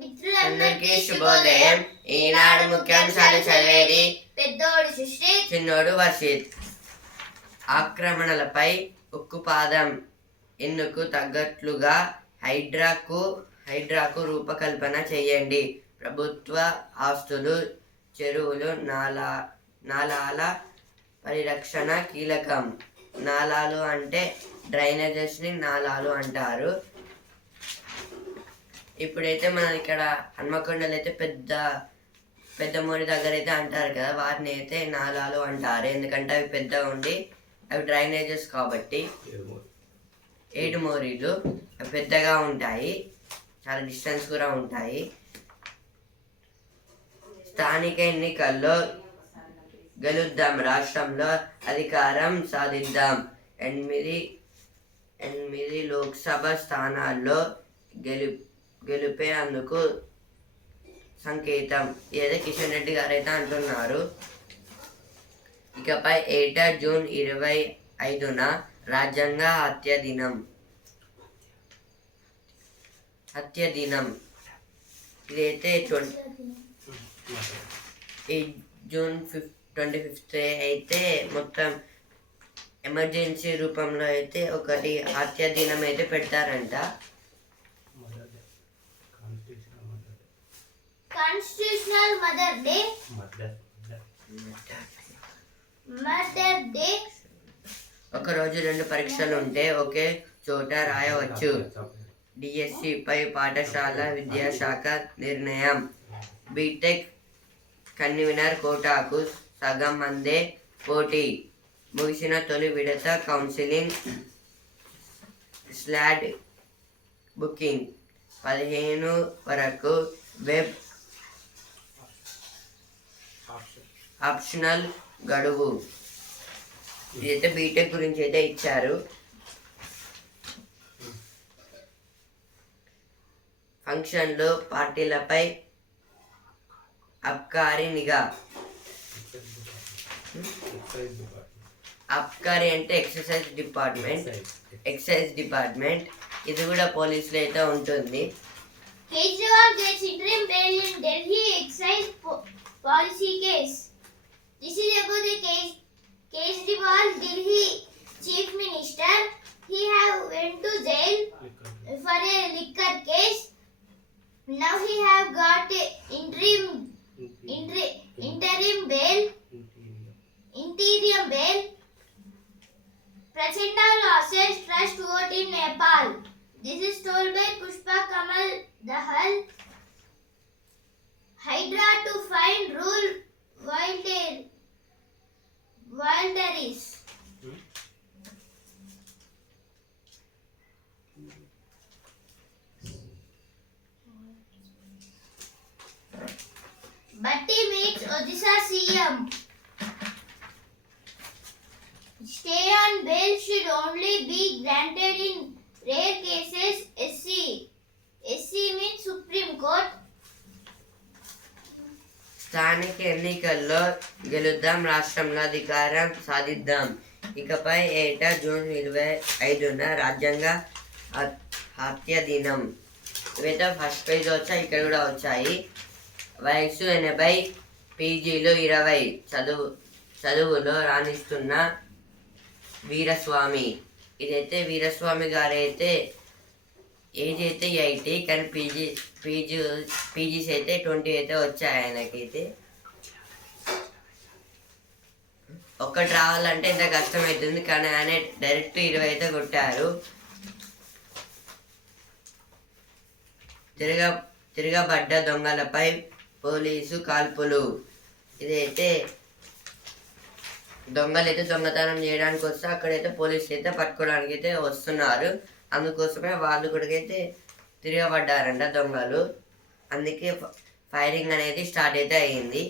మిత్రులందరికీ శుభోదయం. ఈనాడు ముఖ్యాంశాలు చదివేది పెద్దోడు సుశ్రీత్, చిన్నోడు వర్షిత్. ఆక్రమణలపై ఉక్కుపాదం. ఇందుకు తగ్గట్లుగా హైడ్రాకు రూపకల్పన చేయండి. ప్రభుత్వ ఆస్తులు, చెరువులు, నాలాల పరిరక్షణ కీలకం. నాలాలు అంటే డ్రైనేజెస్ని నాలాలు అంటారు. ఇప్పుడైతే మనం ఇక్కడ హన్మకొండలు అయితే పెద్ద మోరి దగ్గర అయితే అంటారు కదా, వాటిని అయితే నాలాలు అంటారు. ఎందుకంటే అవి పెద్దగా ఉండి అవి డ్రైనేజెస్ కాబట్టి. ఏడు మోరీలు అవి పెద్దగా ఉంటాయి, చాలా డిస్టెన్స్ కూడా ఉంటాయి. స్థానిక ఎన్నికల్లో గెలుద్దాం, రాష్ట్రంలో అధికారం సాధిద్దాం. 8 లోక్సభ స్థానాల్లో గెలిపే అందుకు సంకేతం. ఇదైతే కిషన్ రెడ్డి గారు అయితే అంటున్నారు. ఇకపై ఏటా జూన్ 25న రాజ్యాంగ హత్య దినం. ఇదైతే ఈ జూన్ 25 అయితే మొత్తం ఎమర్జెన్సీ రూపంలో అయితే ఒకటి హత్య దినం అయితే పెడతారంట. Constitutional mother day. ఒక రోజు 2 పరీక్షలు ఉంటే ఒకే చోట రాయవచ్చు. డిఎస్సిపై పాఠశాల విద్యాశాఖ నిర్ణయం. బీటెక్ కన్వీనర్ కోటాకు సగం మందే పోటీ. ముగిసిన తొలి విడత కౌన్సిలింగ్ స్లాట్ బుకింగ్ 15 వరకు. వెబ్ ఆప్షనల్ గడువు. ఇదైతే బీటెక్ గురించి అయితే ఇచ్చారు. ఫంక్షన్లు, పార్టీలపై అబ్కారీ నిఘా. అబ్కారీ అంటే ఎక్సైజ్ డిపార్ట్మెంట్. ఇది కూడా పోలీసులు అయితే ఉంటుంది. Kejriwal gets interim bail in Delhi excise policy case. This is about the Kejriwal, Delhi Chief Minister. He have went to jail for a liquor case. Now he have got a interim bail. Prachanda losses trust vote in Nepal. This is told by Pushpa Kamal Dahal. Hydra to find rule wilderies. Bhatti meets Odisha CM. Stay on bail should only be granted in rare cases. SC means Supreme Court. స్థానిక ఎన్నికల్లో గెలుద్దాం, రాష్ట్రంలో అధికారం సాధిద్దాం. ఇకపై ఏటా June 25న రాజ్యాంగ హత్య దినం. ఇవైతే ఫస్ట్ పేజ్ వచ్చాయి, ఇక్కడ కూడా వచ్చాయి. వయసు 80, పీజీలో 20, చదువులో రాణిస్తున్న వీరస్వామి. ఇదైతే వీరస్వామి గారు అయితే ఏజ్ అయితే 80, కానీ పీజీస్ అయితే 20 అయితే వచ్చాయి ఆయనకైతే. ఒక్కటి రావాలంటే ఇంత కష్టమవుతుంది, కానీ ఆయన డైరెక్ట్ 20 అయితే కొట్టారు. తిరగబడ్డ దొంగలపై పోలీసు కాల్పులు. ఇదైతే దొంగలు అయితే దొంగతనం చేయడానికి వస్తే అక్కడైతే పోలీసులు అయితే పట్టుకోవడానికి అయితే వస్తున్నారు. అందుకోసమే వాళ్ళు కూడా అయితే తిరగబడ్డారంట దొంగలు. అందుకే ఫైరింగ్ అనేది స్టార్ట్ అయితే అయ్యింది.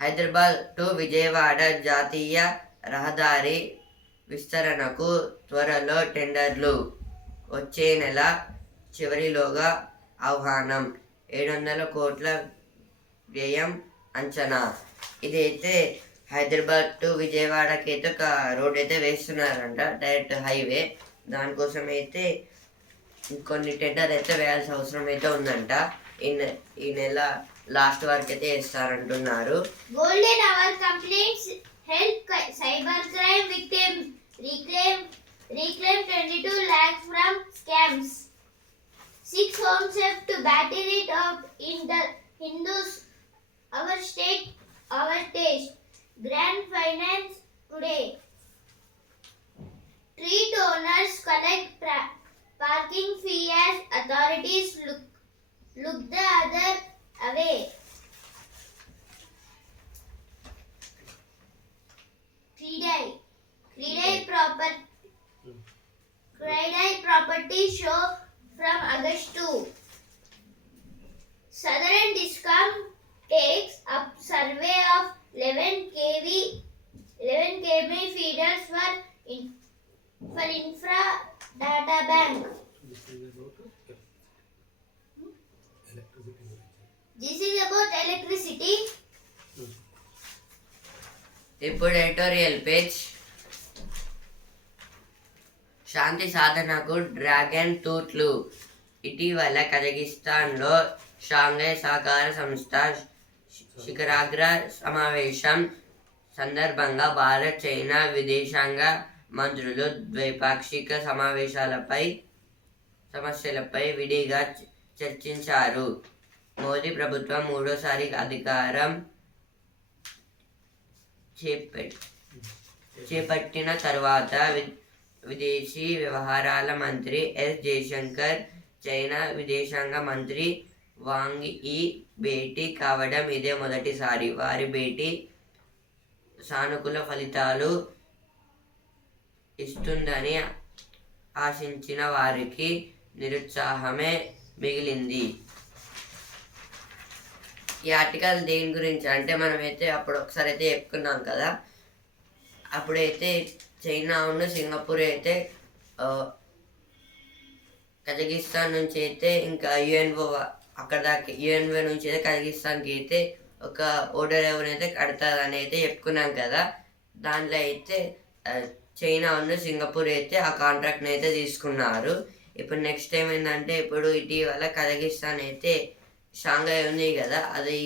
హైదరాబాద్ టు విజయవాడ జాతీయ రహదారి విస్తరణకు త్వరలో టెండర్లు. వచ్చే నెల చివరిలోగా ఆహ్వానం. 700 కోట్ల వ్యయం అంచనా. ఇదైతే హైదరాబాద్ టు విజయవాడకి అయితే ఒక రోడ్ అయితే వేస్తున్నారంట, డైరెక్ట్ హైవే. దానికోసం అయితే ఇంకొన్ని టెండర్ అయితే వేయాల్సిన అవసరం అయితే ఉందంట. ఈ నెల లాస్ట్ వరకు అయితే వేస్తారంటున్నారు. Golden Hour complaints help cybercrime victims reclaim 22 lakhs from scams. 6 homes have to battle it out in the Hindus. Our state, our taste. Grand finance today. Street owners collect parking fee as authorities look the other away. Credai property show from August 2. Southern Discom takes up survey of 11 kV feeders for infra data bank. This is about electricity. ఇప్పుడు editorial page. శాంతి సాధనకు dragon తూట్లు. ఇటీవల కజకిస్తాన్లో Shanghai సహకార సంస్థ శిఖరాగ్ర సమావేశం సందర్భంగా Bharat China విదేశాంగ మంత్రులు ద్వైపాక్షిక సమస్యలపై విడిగా చర్చించారు. మోదీ ప్రభుత్వం మూడోసారి అధికారం చేపట్టిన తర్వాత విదేశీ వ్యవహారాల మంత్రి ఎస్ జయశంకర్, చైనా విదేశాంగ మంత్రి వాంగ్ ఈ భేటీ కావడం ఇదే మొదటిసారి. వారి భేటీ సానుకూల ఫలితాలు ఇస్తుందని ఆశించిన వారికి నిరుత్సాహమే మిగిలింది. ఈ ఆర్టికల్ దేని గురించి అంటే మనమైతే అప్పుడు ఒకసారి అయితే చెప్పుకున్నాం కదా. అప్పుడైతే చైనా సింగపూర్ అయితే కజకిస్తాన్ నుంచి అయితే ఇంకా యుఎన్ఓ అక్కడ దాకా యుఎన్ఓ నుంచి అయితే కజకిస్తాన్కి అయితే ఒక ఓడర్ ఎవరైతే కడతారని అయితే చెప్పుకున్నాం కదా. దాంట్లో అయితే చైనా సింగపూర్ అయితే ఆ కాంట్రాక్ట్ని అయితే తీసుకున్నారు. ఇప్పుడు నెక్స్ట్ ఏమైందంటే ఇప్పుడు ఇటీవల కజకిస్తాన్ అయితే షాంఘై ఉంది కదా, అది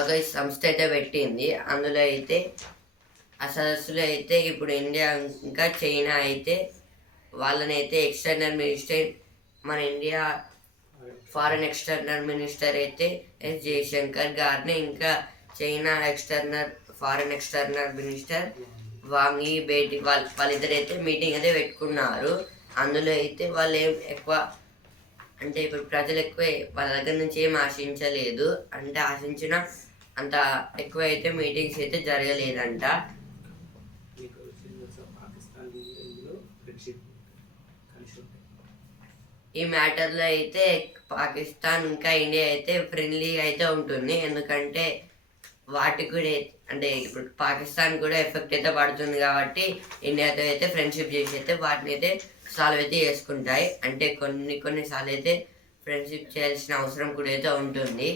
ఒక సంస్థ అయితే పెట్టింది. అందులో అయితే ఆ సదస్సులో అయితే ఇప్పుడు ఇండియా ఇంకా చైనా అయితే వాళ్ళని అయితే ఎక్స్టర్నల్ మినిస్టర్, మన ఇండియా ఫారెన్ ఎక్స్టర్నల్ మినిస్టర్ అయితే ఎస్ జయశంకర్ గారిని, ఇంకా చైనా ఫారెన్ ఎక్స్టర్నల్ మినిస్టర్ వాంగ్ ఈ భేటీ వాళ్ళిద్దరు అయితే మీటింగ్ అయితే పెట్టుకున్నారు. అందులో అయితే వాళ్ళు ఏం ఎక్కువ అంటే ఇప్పుడు ప్రజలు ఎక్కువ వాళ్ళ దగ్గర నుంచి ఏం ఆశించలేదు. అంటే ఆశించిన అంత ఎక్కువ అయితే మీటింగ్స్ అయితే జరగలేదంట. ఈ మ్యాటర్లో అయితే పాకిస్తాన్ ఇంకా ఇండియా అయితే ఫ్రెండ్లీగా అయితే ఉంటుంది. ఎందుకంటే వాటికి కూడా అంటే ఇప్పుడు పాకిస్తాన్ కూడా ఎఫెక్ట్ అయితే పడుతుంది కాబట్టి ఇండియాతో అయితే ఫ్రెండ్షిప్ చేసి అయితే వాటిని అయితే సాల్వ్ అయితే చేసుకుంటాయి. అంటే కొన్నిసార్లు అయితే ఫ్రెండ్షిప్ చేయాల్సిన అవసరం కూడా అయితే ఉంటుంది.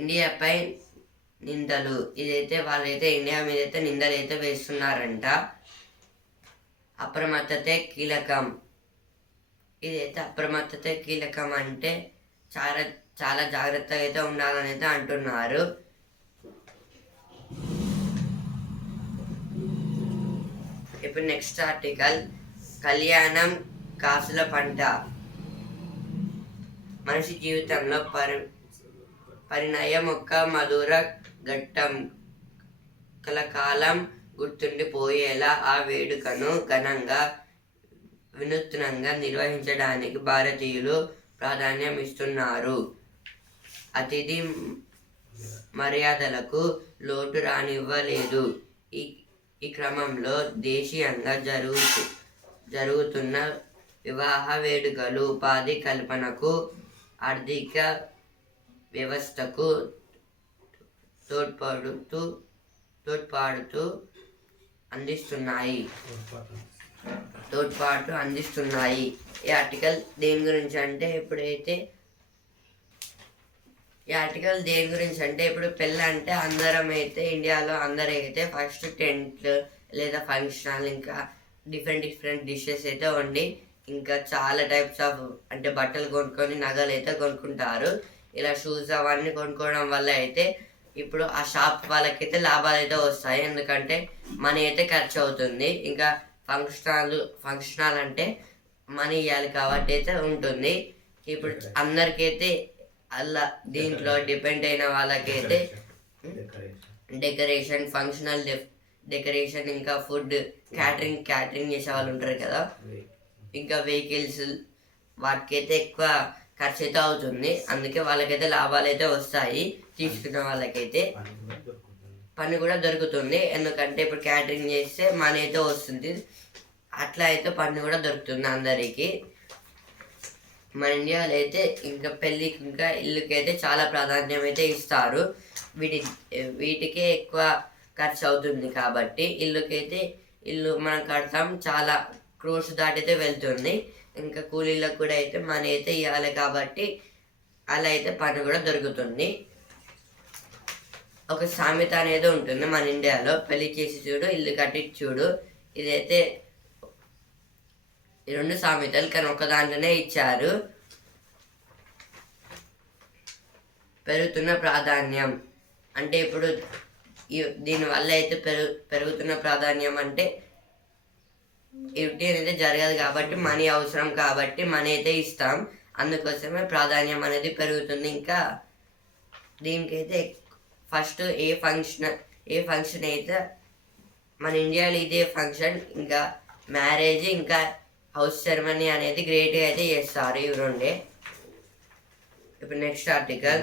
ఇండియాపై నిందలు. ఇదైతే వాళ్ళైతే ఇండియా మీద అయితే నిందలు అయితే వేస్తున్నారంట. అప్రమత్తతే కీలకం. ఇదైతే అప్రమత్తతే కీలకం అంటే చాలా చాలా జాగ్రత్తగా అయితే ఉండాలని అయితే అంటున్నారు. ఇప్పుడు నెక్స్ట్ ఆర్టికల్, కళ్యాణం కాసుల పంట. మనిషి జీవితంలో పరిణయం ఒక మధుర ఘట్టం. కలకాలం గుర్తుండిపోయేలా ఆ వేడుకను ఘనంగా వినూత్నంగా నిర్వహించడానికి భారతీయులు ప్రాధాన్యం ఇస్తున్నారు. అతిథి మర్యాదలకు లోటు రానివ్వలేదు. ఈ క్రమంలో దేశీయంగా జరుగుతున్న వివాహ వేడుకలు ఉపాధి కల్పనకు, ఆర్థిక వ్యవస్థకు తోడ్పాటు అందిస్తున్నాయి. ఈ ఆర్టికల్ దేని గురించి అంటే ఇప్పుడు పెళ్ళి అంటే అందరం అయితే ఇండియాలో అందరూ అయితే ఫస్ట్ టెంట్ లేదా ఫంక్షన్ హాల్ ఇంకా డిఫరెంట్ డిషెస్ అయితే వండి ఇంకా చాలా టైప్స్ ఆఫ్ అంటే బట్టలు కొనుక్కొని నగలు అయితే కొనుక్కుంటారు. ఇలా షూస్ అవన్నీ కొనుక్కోవడం వల్ల అయితే ఇప్పుడు ఆ షాప్ వాళ్ళకైతే లాభాలు అయితే వస్తాయి. ఎందుకంటే మనీ అయితే ఖర్చు అవుతుంది. ఇంకా ఫంక్షన్ అంటే మనీ ఇవ్వాలి కాబట్టి అయితే ఉంటుంది. ఇప్పుడు అందరికైతే అలా దీంట్లో డిపెండ్ అయిన వాళ్ళకైతే డెకరేషన్ డెకరేషన్ ఇంకా ఫుడ్ క్యాటరింగ్ చేసే వాళ్ళు ఉంటారు కదా, ఇంకా వెహికల్స్ వాటికైతే ఎక్కువ ఖర్చు అయితే అవుతుంది. అందుకే వాళ్ళకైతే లాభాలు అయితే వస్తాయి. తీసుకున్న వాళ్ళకైతే పని కూడా దొరుకుతుంది. ఎందుకంటే ఇప్పుడు క్యాటరింగ్ చేస్తే మనీ అయితే వస్తుంది. అట్లా అయితే పని కూడా దొరుకుతుంది అందరికీ. మన ఇండియాలో అయితే ఇంకా పెళ్ళికి ఇంకా ఇల్లుకి అయితే చాలా ప్రాధాన్యం అయితే ఇస్తారు. వీటికే ఎక్కువ ఖర్చు అవుతుంది కాబట్టి ఇల్లు మనం కడతాం, చాలా క్రోర్స్ దాటైతే వెళ్తుంది. ఇంకా కూలీలకు కూడా అయితే మనీ అయితే ఇవ్వాలి కాబట్టి అలా అయితే పని కూడా దొరుకుతుంది. ఒక సామెత అనేది ఉంటుంది మన ఇండియాలో, పెళ్లి చేసి చూడు ఇల్లు కట్టి చూడు. ఇదైతే ఈ 2 సామెతలు కానీ ఒక దాంట్లోనే ఇచ్చారు. పెరుగుతున్న ప్రాధాన్యం అంటే ఇప్పుడు దీనివల్ల అయితే పెరుగుతున్న ప్రాధాన్యం అంటే ఇవి అనేది జరగదు కాబట్టి మనీ అవసరం కాబట్టి మనీ అయితే ఇస్తాం. అందుకోసమే ప్రాధాన్యం అనేది పెరుగుతుంది. ఇంకా దీనికైతే ఫస్ట్ ఏ ఫంక్షన్ అయితే మన ఇండియాలో ఇదే ఫంక్షన్, ఇంకా మ్యారేజ్ ఇంకా హౌస్ సెరమనీ అనేది గ్రేట్గా అయితే చేస్తారు ఇవి 2. ఇప్పుడు నెక్స్ట్ ఆర్టికల్,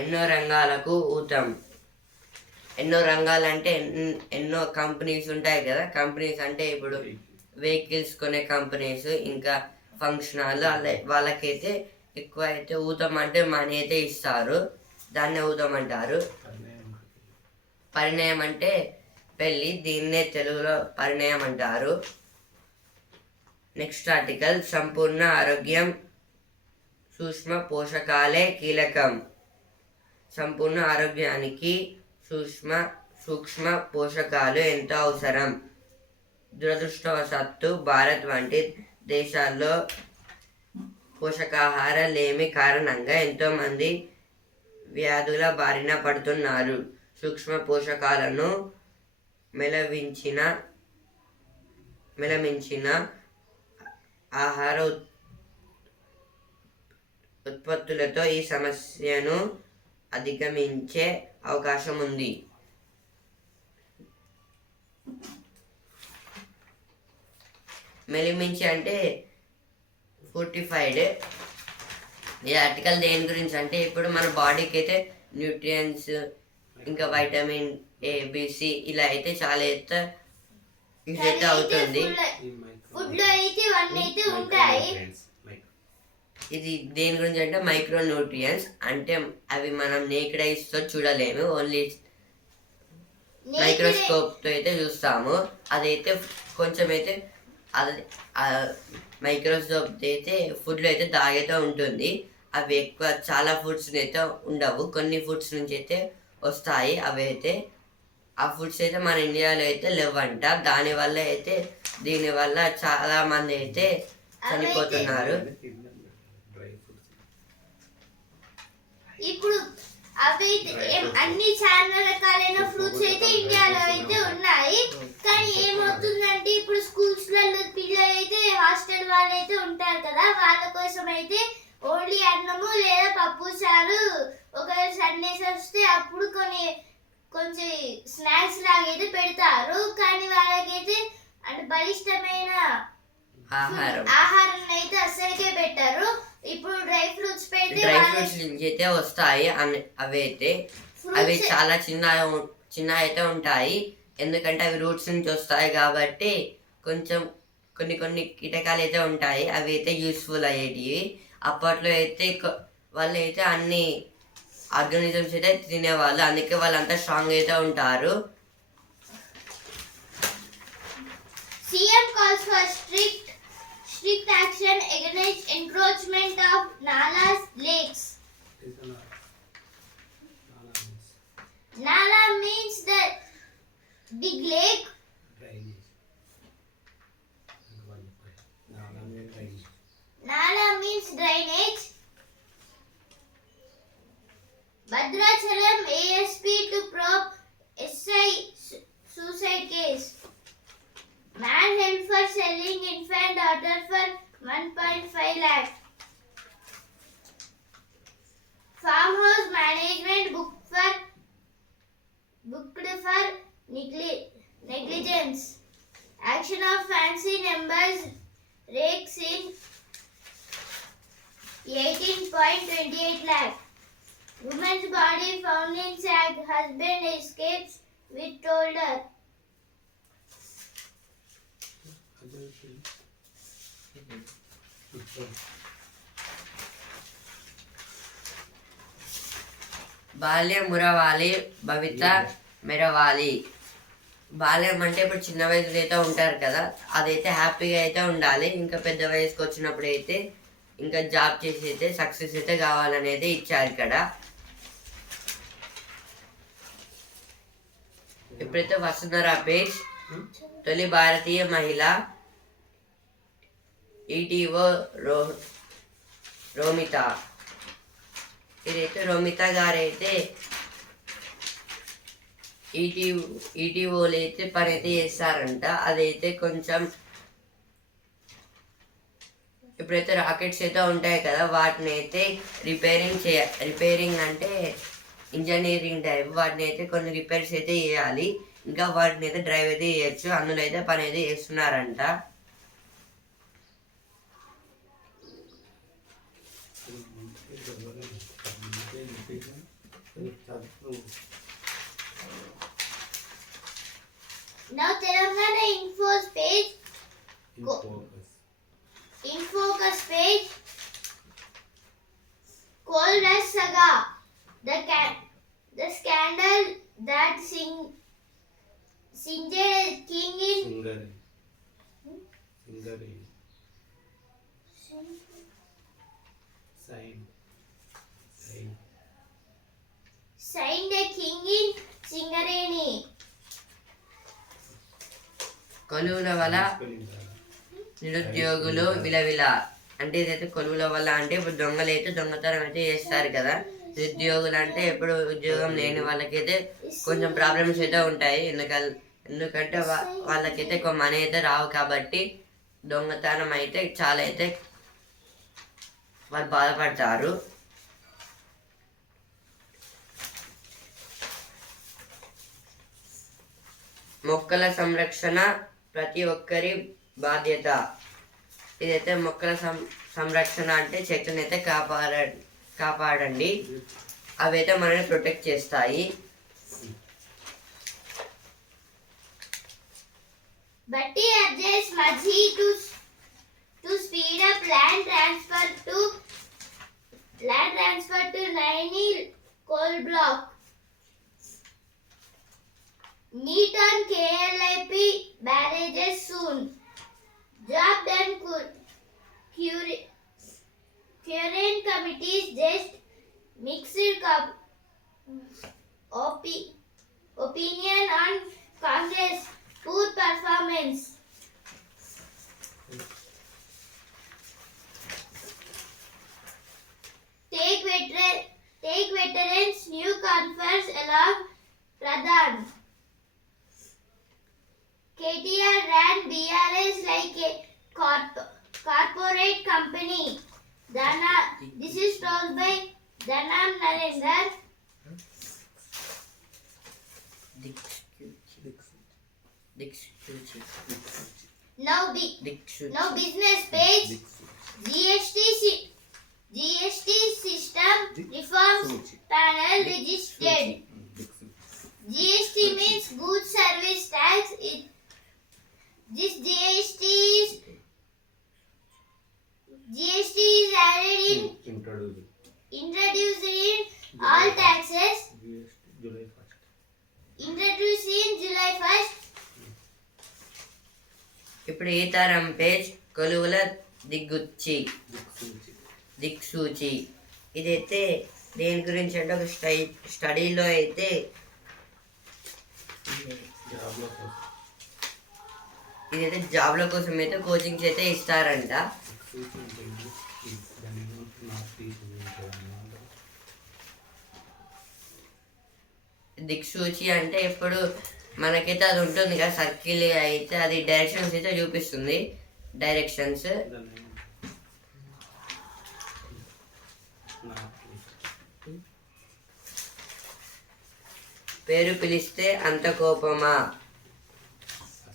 ఎన్నో రంగాలకు ఊతం. ఎన్నో రంగాలంటే ఎన్నో కంపెనీస్ ఉంటాయి కదా. కంపెనీస్ అంటే ఇప్పుడు వెహికల్స్ కొనే కంపెనీస్, ఇంకా ఫంక్షన్ హాల్ వాళ్ళకైతే ఎక్కువ అయితే ఊతం అంటే మనీ అయితే ఇస్తారు. దాన్నే ఊతం అంటారు. పరిణయం అంటే పెళ్ళి, దీన్నే తెలుగులో పరిణయం అంటారు. నెక్స్ట్ ఆర్టికల్, సంపూర్ణ ఆరోగ్యం సూక్ష్మ పోషకాలే కీలకం. సంపూర్ణ ఆరోగ్యానికి సూక్ష్మ పోషకాలు ఎంతో అవసరం. దురదృష్టవశాత్తు భారత్ వంటి దేశాల్లో పోషకాహార లేమి కారణంగా ఎంతోమంది వ్యాధుల బారిన పడుతున్నారు. సూక్ష్మ పోషకాలను మెలమించిన ఆహార ఉత్పత్తులతో ఈ సమస్యను అధిగమించే అవకాశం ఉంది. మెలిమించి అంటే ఫోర్టిఫైడ్. ఈ ఆర్టికల్ దేని గురించి అంటే ఇప్పుడు మన బాడీకి అయితే న్యూట్రియన్స్ ఇంకా వైటమిన్ ఏ బిసి ఇలా అయితే చాలా అయితే యూజ్ అయితే అవుతుంది. ఇది దేని గురించి అంటే మైక్రో న్యూట్రియన్స్ అంటే అవి మనం నేకెడ్ ఐస్ తో చూడలేము, ఓన్లీ మైక్రోస్కోప్ తో అయితే చూస్తాము. అదైతే కొంచెం అయితే మైక్రోస్కోప్ అయితే ఫుడ్ లో అయితే దాగైతే ఉంటుంది. అవి ఎక్కువ చాలా ఫుడ్స్ అయితే ఉండవు, కొన్ని ఫుడ్స్ నుంచి అయితే వస్తాయి. అవి అయితే ఆ ఫుడ్స్ అయితే మన ఇండియాలో అయితే లేవంట. దీనివల్ల చాలా మంది అయితే చనిపోతున్నారు. ఇప్పుడు అవి అన్ని చాలా రకాలైన ఫ్రూట్స్ అయితే ఇండియాలో అయితే ఉన్నాయి. కానీ ఏమవుతుందంటే ఇప్పుడు స్కూల్స్ లలో పిల్లలు అయితే హాస్టల్ వాళ్ళు అయితే ఉంటారు కదా, వాళ్ళ కోసం అయితే ఓన్లీ అన్నము లేదా పప్పు చారు ఒకవేళ సండేస్ వస్తే అప్పుడు కొంచెం స్నాక్స్ లాగా అయితే పెడతారు. కానీ వాళ్ళకైతే అంటే బలిష్టమైన ఆహారం అయితే అస్సలకే పెట్టారు. ఇప్పుడు డ్రై ఫ్రూట్స్ పెడితే నుంచి అయితే వస్తాయి. అవి చాలా చిన్న అయితే ఉంటాయి. ఎందుకంటే అవి రూట్స్ నుంచి వస్తాయి కాబట్టి కొంచెం కొన్ని కీటకాలు అయితే ఉంటాయి. అవి అయితే యూస్ఫుల్ అయ్యేటివి. అప్పట్లో అయితే వాళ్ళు అయితే అన్ని ఆర్గానిజమ్స్ అయితే తినేవాళ్ళు, అందుకే వాళ్ళంతా స్ట్రాంగ్ అయితే ఉంటారు. CM calls for strict action against encroachment of nalas, lakes. Nala means the Big lake. Nala means drainage. Bhadrachalam ASP to probe SI suicide case. Man held for selling infant daughter for 1.5 lakh. Farmhouse management booked for negligence. Action of fancy numbers rakes in 18.28 lakh. Woman's body found in sack. Husband escapes with shoulder. బాల్యం మురవాలి భవిత మెరవాలి. బాల్యం అంటే ఇప్పుడు చిన్న వయసులో అయితే ఉంటారు కదా, అదైతే హ్యాపీగా అయితే ఉండాలి. ఇంకా పెద్ద వయసుకి వచ్చినప్పుడు అయితే ఇంకా జాబ్ చేసి అయితే సక్సెస్ అయితే కావాలనేది ఇచ్చారు ఇక్కడ. ఇప్పుడైతే వసుంధర పేజ్, తొలి భారతీయ మహిళ ఈటీఓ రోమిత. ఇదైతే రోమిత గారు అయితే ఈటీఓలు అయితే పని అయితే చేస్తారంట. అదైతే కొంచెం ఇప్పుడైతే రాకెట్స్ అయితే ఉంటాయి కదా, వాటిని అయితే రిపేరింగ్ అంటే ఇంజనీరింగ్ టైప్, వాటిని అయితే కొన్ని రిపేర్స్ అయితే చేయాలి. ఇంకా వాటిని అయితే డ్రైవ్ అయితే చేయొచ్చు. అందులో అయితే పని అయితే చేస్తున్నారంట. Now Telangana Infos page. In focus page. Coal Rush Saga. The scandal that singed a king in signed a king in Singareni. కొలువుల వల్ల నిరుద్యోగులు విలవిల. అంటే ఇదైతే కొలువుల వల్ల అంటే ఇప్పుడు దొంగలు అయితే దొంగతనం అయితే చేస్తారు కదా. నిరుద్యోగులు అంటే ఇప్పుడు ఉద్యోగం లేని వాళ్ళకైతే కొంచెం ప్రాబ్లమ్స్ అయితే ఉంటాయి. ఎందుకంటే వాళ్ళకైతే ఎక్కువ మనీ అయితే రావు కాబట్టి దొంగతనం అయితే చాలా అయితే వాళ్ళు బాధపడతారు. మొక్కల సంరక్షణ ప్రతి ఒక్కరి బాధ్యత. ఇదైతే మొక్కల సంరక్షణ అంటే చెట్లను అయితే కాపాడండి. అవైతే మనల్ని ప్రొటెక్ట్ చేస్తాయి. Batti urges Majhi to speed up land transfer to Naini coal block. Meet on KLIP barrages soon. Job done current committees just mixed opinion on Congress poor performance. Take veterans new conference along Pradhan. KTR ran BRS like a corporate company. This is told by Dhanam Narendra. Now business page. GST system reforms panel registered. GST means goods service tax. This GST is added introduced in all taxes. Introduced in July 1st. ఇప్పుడు ఈ తరం page కొలువుల దిక్సూచి. ఇదైతే దేని గురించి అంటే ఒక స్టడీలో అయితే జాబ్లో కోసం ఇదైతే జాబ్ల కోసం అయితే కోచింగ్స్ అయితే ఇస్తారంట. దాన్ని ఏమంటున్నారు టీచింగ్ దిక్సూచి అంటే ఇప్పుడు మనకైతే అది ఉంటుంది కదా సర్కిల్ అయితే అది డైరెక్షన్స్ అయితే చూపిస్తుంది. డైరెక్షన్స్ దాన్ని పేరు పిలిస్తే అంత కోపమా?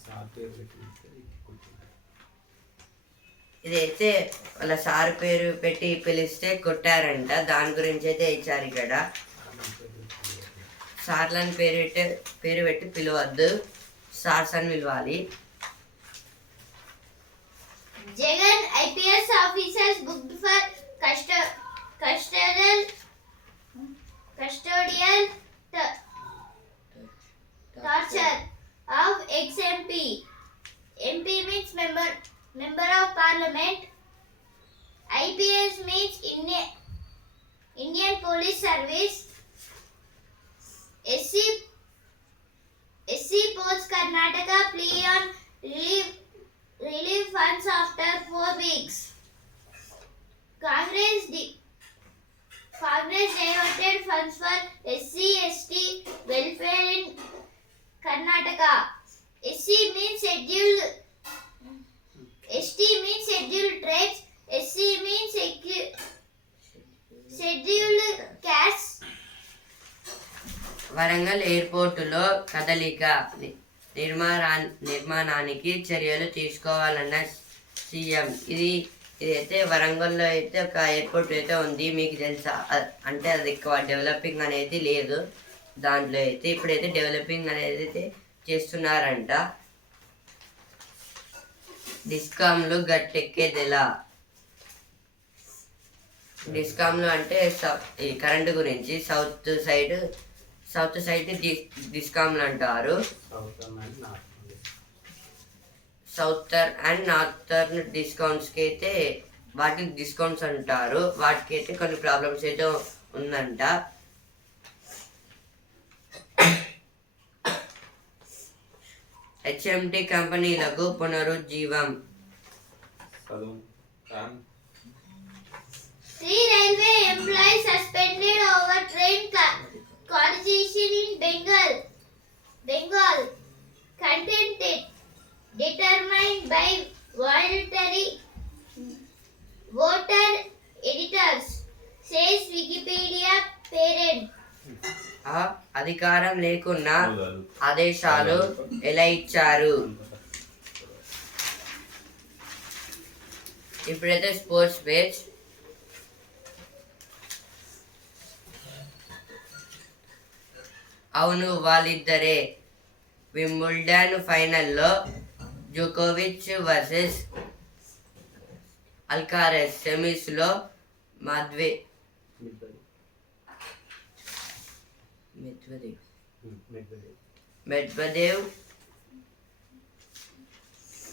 సార్ పేరు పెట్టి ఇదైతే వాళ్ళ సార్ పేరు పెట్టి పిలిస్తే కొట్టారంట. దాని గురించి అయితే ఇచ్చారు ఇక్కడ. సార్లని పేరు పెట్టి పిలవద్దు, సార్స్ అని పిలవాలి. Jagan IPS officers booked for custodial torture of ex-MP. MP means member of parliament. IPS means Indian Police Service. SC Post Karnataka plea on relief funds after 4 weeks. Congress diverted funds for SC/ST welfare in Karnataka. SC means scheduled. ST means scheduled tribes. SC means scheduled castes. Warangal ఎయిర్పోర్టులో కదలిక నిర్మాణానికి చర్యలు తీసుకోవాలన్న CM. ఇదైతే వరంగల్లో అయితే ఒక airport అయితే ఉంది, మీకు తెలుసా? అంటే అది ఎక్కువ డెవలపింగ్ అనేది లేదు దాంట్లో అయితే. ఇప్పుడైతే డెవలపింగ్ అనేది అయితే చేస్తున్నారంట. డిస్కామ్లు గట్టెక్కేదెలా? డిస్కామ్లు అంటే ఈ కరెంటు గురించి సౌత్ సైడ్ డిస్కామ్లు అంటారు. సౌతర్న్ అండ్ నార్థర్న్ డిస్కౌంట్స్కి అయితే వాటికి డిస్కౌంట్స్ అంటారు. వాటికి అయితే కొన్ని ప్రాబ్లమ్స్ అయితే ఉందంట. HMT కంపెనీలకు పునరుజ్జీవం. 3 railway employees suspended over train collision in Bengal. Content determined by voter editors, says Wikipedia parent. అధికారం లేకున్నా ఆదేశాలు ఎలా ఇచ్చారు? ఇప్పుడైతే స్పోర్ట్స్ పేజ్. అవును వాళ్ళిద్దరే. వింబుల్డన్ ఫైనల్లో జోకోవిచ్ వర్సెస్ అల్కారెస్, సెమీస్లో మెడ్వదేవ్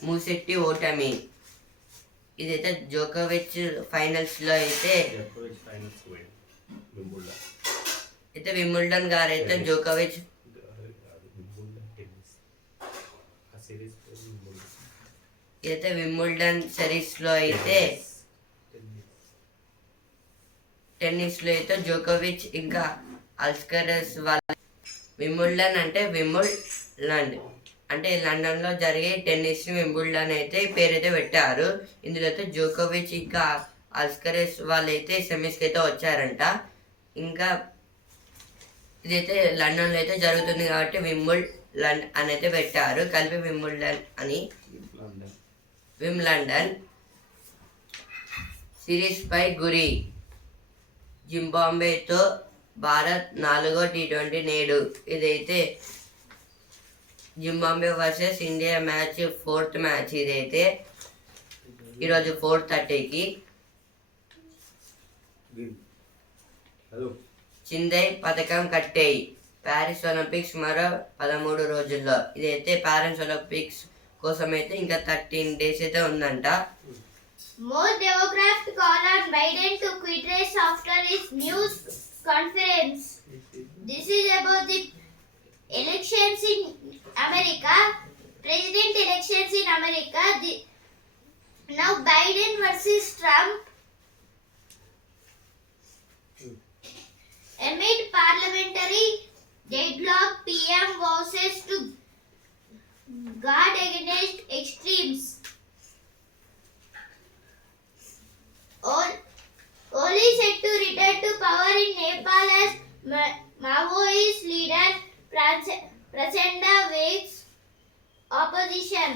మూసెట్టి ఓటమి. ఇదైతే జోకోవిచ్ ఫైనల్స్లో అయితే వింబుల్డన్ గారు అయితే జోకోవిచ్ ఇదైతే వింబుల్డన్ సిరీస్లో అయితే టెన్నిస్లో అయితే జోకోవిచ్ ఇంకా అల్కరెస్ వాళ్ళ. వింబుల్డన్ అంటే వింబుల్డండ్ అంటే లండన్లో జరిగే టెన్నిస్ వింబుల్డన్ అయితే పేరైతే పెట్టారు. ఇందులో అయితే జోకోవిచ్ ఇంకా అల్కరెస్ వాళ్ళైతే సెమీస్కి అయితే వచ్చారంట. ఇంకా ఇదైతే లండన్లో అయితే జరుగుతుంది కాబట్టి వింబుల్డన్ అని అయితే పెట్టారు, కలిపి వింబుల్డన్ అని. వింబ్లండన్ సిరీస్ పై గురి. జింబాబ్వేతో భారత్ 4వ T20 నేడు. ఇదైతే Zimbabwe versus India match 4th match. ఇదైతే ఈరోజు 4:30కి. చిందై పథకం కట్టేయి. ప్యారిస్ ఒలింపిక్స్ మరో 13 రోజుల్లో. ఇదైతే ప్యారిస్ ఒలింపిక్స్ కోసం అయితే ఇంకా 13 days అయితే ఉందంట. More Democrats call on Biden to quit race after his news conference. This is about the elections in America, president elections in America. Now Biden versus Trump. Amid parliamentary deadlock, PM vows to guard against extremes. Oli set to return to power in Nepal as Maoist leader Prachanda waves opposition.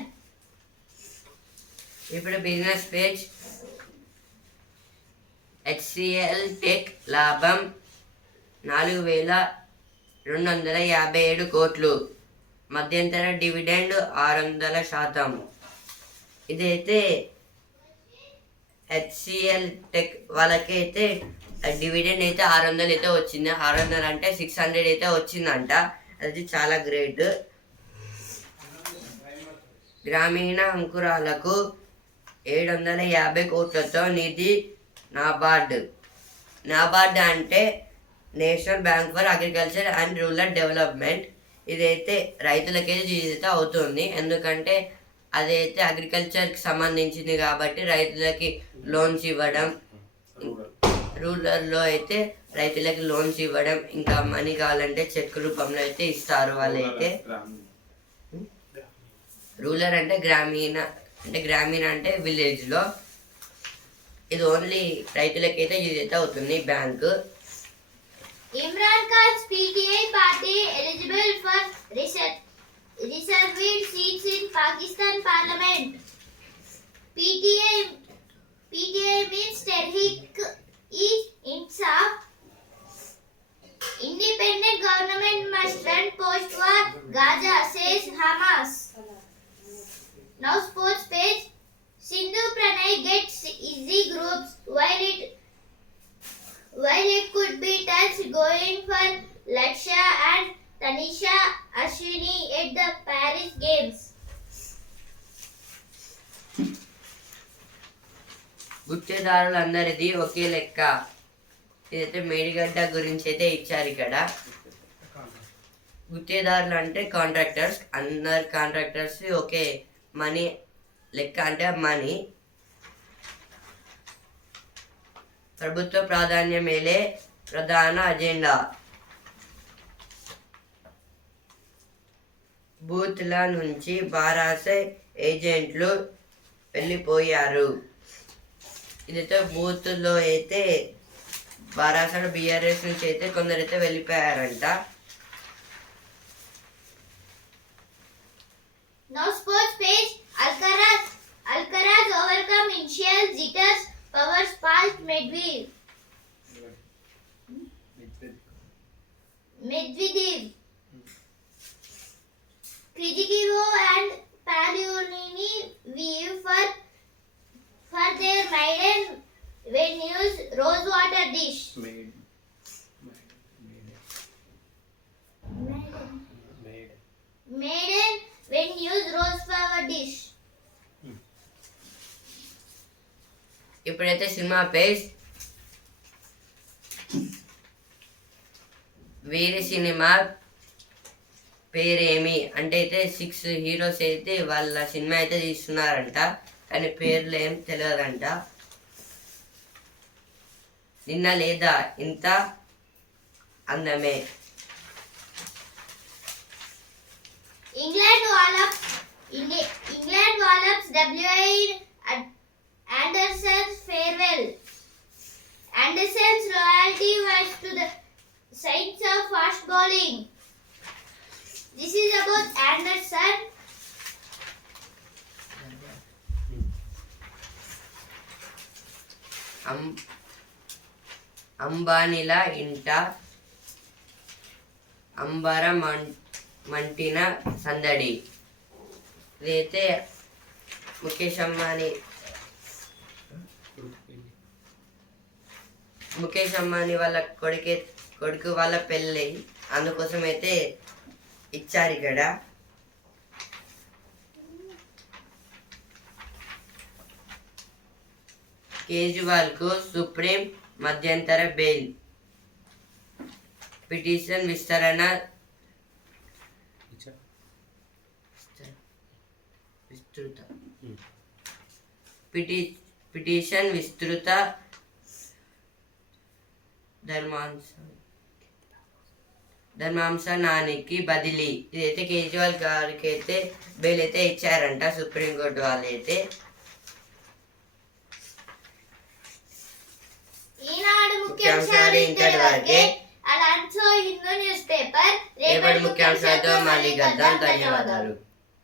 ఇప్పుడు business page. HCL tech లాభం 4,257 కోట్లు. మధ్యంతర dividend 600%. ఇదైతే HCL tech వాళ్ళకైతే dividend అయితే 600 అయితే వచ్చింది. 600 అంటే 600 అయితే వచ్చిందంట. అది చాలా గ్రేట్. గ్రామీణ అంకురాలకు 750 కోట్లతో నిధి నాబార్డ్ అంటే national bank for agriculture and rural development. ఇదైతే రైతులకైతే ఇదైతే అవుతుంది, ఎందుకంటే అదైతే అగ్రికల్చర్కి సంబంధించింది కాబట్టి రైతులకి లోన్స్ ఇవ్వడం, రూరల్లో అయితే రైతులకి లోన్స్ ఇవ్వడం, ఇంకా మనీ కావాలంటే చెక్ రూపంలో అయితే ఇస్తారు వాళ్ళైతే. రూరల్ అంటే గ్రామీణ అంటే విలేజ్లో. ఇది ఓన్లీ రైతులకైతే ఇదైతే అవుతుంది bank. Imran Khan's PTI party eligible for reserved seats in Pakistan Parliament. PTI means Tehreek-e-Insaf. Independent government must run post-war Gaza, says Hamas. Now sports page. Sindhu Pranay gets easy groups while it could be touch going for Lakshya and Tanisha Ashwini at the Paris Games. గుత్తేదారులందరిది ఒకే లెక్క. ఇదైతే మేడిగడ్డ గురించి అయితే ఇచ్చారు ఇక్కడ. గుత్తేదారులు అంటే contractors. అందరు contractors ఒకే money లెక్క అంటే మనీ. ప్రభుత్వ ప్రాధాన్యమేలే ప్రధాన అజెండా. బూత్ల నుంచి బారాసే ఏజెంట్లు వెళ్ళిపోయారు. ఇదైతే బూత్లో అయితే బారాసడ BRS నుంచి అయితే కొందరైతే వెళ్ళిపోయారంట. Now sports page. Alcaraz overcome initial jitters, powers past Medvedev. Krejcikov and Palionini vive for their maiden venues rosewater dish. Maiden venues rose flower dish. ఇప్పుడైతే సినిమా పేజ్. వీరి సినిమా పేరేమి అంటే అయితే 6 హీరోస్ అయితే వాళ్ళ సినిమా అయితే తీస్తున్నారంట, కానీ పేర్లు ఏం తెలియదంట. నిన్న లేదా ఇంత అందమే. England wallops W.I. Anderson's farewell. Anderson's loyalty was to the Saints of fast bowling. This is about Anderson. అంబానీల ఇంట అంబర మంటిన సందడి. ఇదైతే ముఖేష్ అంబానీ వాళ్ళ కొడుకు వాళ్ళ పెళ్ళి, అందుకోసం అయితే ఇచ్చారు ఇక్కడ. కేజ్రీవాల్కు సుప్రీం మధ్యంతర బెయిల్. పిటిషన్ విస్తరణ విస్తృత పిటిషన్ విస్తృత ధర్మాంశానికి బదిలీ. ఇదైతే కేజ్రీవాల్ గారికి అయితే బెయిల్ అయితే ఇచ్చారంట సుప్రీంకోర్టు వాళ్ళు అయితే. ఈనాడు ముఖ్యాంశాలు ఇంతటి వరకే. అలాంటి హిందూ న్యూస్ పేపర్ రేపటి ముఖ్యాంశాలతో మళ్ళీ కలుద్దాం. ధన్యవాదాలు.